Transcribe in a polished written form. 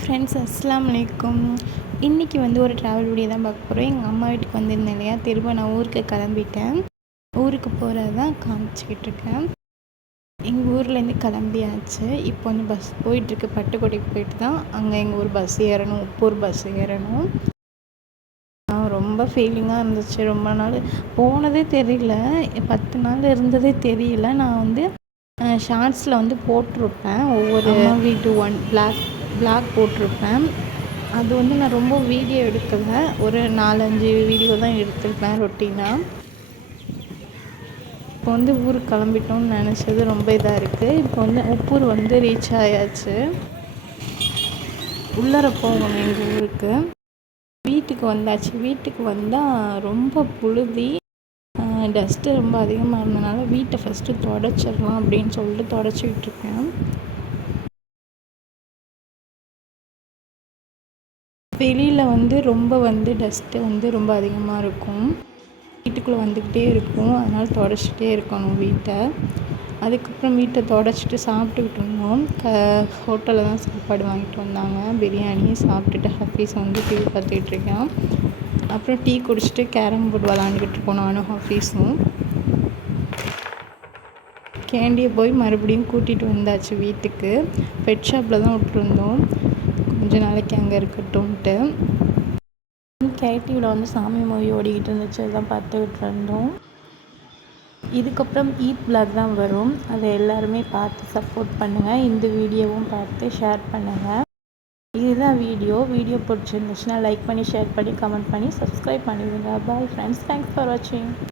Friends, அஸ்ஸலாமு அலைக்கும். இன்றைக்கி ஒரு ட்ராவல் வீடியோ தான் பார்க்க போகிறோம். எங்கள் அம்மா வீட்டுக்கு வந்திருந்தேன் இல்லையா, திரும்ப நான் ஊருக்கு கிளம்பிட்டேன். ஊருக்கு போகிறது தான் காமிச்சிக்கிட்ருக்கேன். எங்கள் ஊர்லேருந்து கிளம்பியாச்சு. இப்போ பஸ் போயிட்டுருக்கு. பட்டுக்கோட்டைக்கு போயிட்டு தான் அங்கே எங்கள் ஊர் பஸ் ஏறணும், உப்பூர் பஸ் ஏறணும். ரொம்ப ஃபீலிங்காக இருந்துச்சு. ரொம்ப நாள் போனதே தெரியல, 10 நாள் இருந்ததே தெரியல. நான் ஷார்ட்ஸில் போட்டிருப்பேன். ஒவ்வொரு வீட்டு பிளாக் போட்டிருப்பேன். அது நான் ரொம்ப வீடியோ எடுக்கலை. ஒரு 4-5 வீடியோ தான் எடுத்திருப்பேன் ரொட்டீனாக. இப்போ ஊருக்கு கிளம்பிட்டோம்னு நினச்சது ரொம்ப இதாக இருக்குது. இப்போ உப்பூர் ரீச் ஆயாச்சு. உள்ளர போகணும் எங்கள் ஊருக்கு. வீட்டுக்கு வந்தாச்சு. வீட்டுக்கு வந்தால் ரொம்ப புழுதி, டஸ்ட்டு ரொம்ப அதிகமாக இருந்தனால வீட்டை ஃபஸ்ட்டு தொடச்சிடலாம் அப்படின்னு சொல்லிட்டு தொடச்சிக்கிட்ருக்கேன். வெளியில் ரொம்ப டஸ்ட்டு ரொம்ப அதிகமாக இருக்கும். வீட்டுக்குள்ளே வந்துக்கிட்டே இருக்கும். அதனால் தொடச்சிட்டே இருக்கணும் வீட்டை. அதுக்கப்புறம் வீட்டை தொடச்சிட்டு சாப்பிட்டுக்கிட்டு இருந்தோம். ஹோட்டலில் தான் சாப்பாடு வாங்கிட்டு வந்தாங்க, பிரியாணி. சாப்பிட்டுட்டு ஹஃபீஸ் டிவி பார்த்துக்கிட்டு இருக்கேன். அப்புறம் டீ குடிச்சிட்டு கேரம் போர்டு விளாண்டுக்கிட்டு இருக்கோம் நானும் ஹஃபீஸும். கேண்டியை போய் மறுபடியும் கூட்டிகிட்டு வந்தாச்சு வீட்டுக்கு. பெட் ஷாப்பில் தான் விட்டுருந்தோம், கொஞ்ச நாளைக்கு அங்கே இருக்கட்டும்ன்ட்டு. கேடிவியில் சாமி மூவி ஓடிக்கிட்டு இருந்துச்சு, அதெல்லாம் பார்த்துக்கிட்டு இருந்தோம். இதுக்கப்புறம் ஈத் பிளாக் தான் வரும். அதை எல்லாருமே பார்த்து சப்போர்ட் பண்ணுங்கள். இந்த வீடியோவும் பார்த்து ஷேர் பண்ணுங்கள். இதுதான் வீடியோ பிடிச்சிருந்துச்சுன்னா லைக் பண்ணி, ஷேர் பண்ணி, கமெண்ட் பண்ணி, சப்ஸ்கிரைப் பண்ணிவிடுங்க. பாய் ஃப்ரெண்ட்ஸ், தேங்க்ஸ் ஃபார் வாட்சிங்.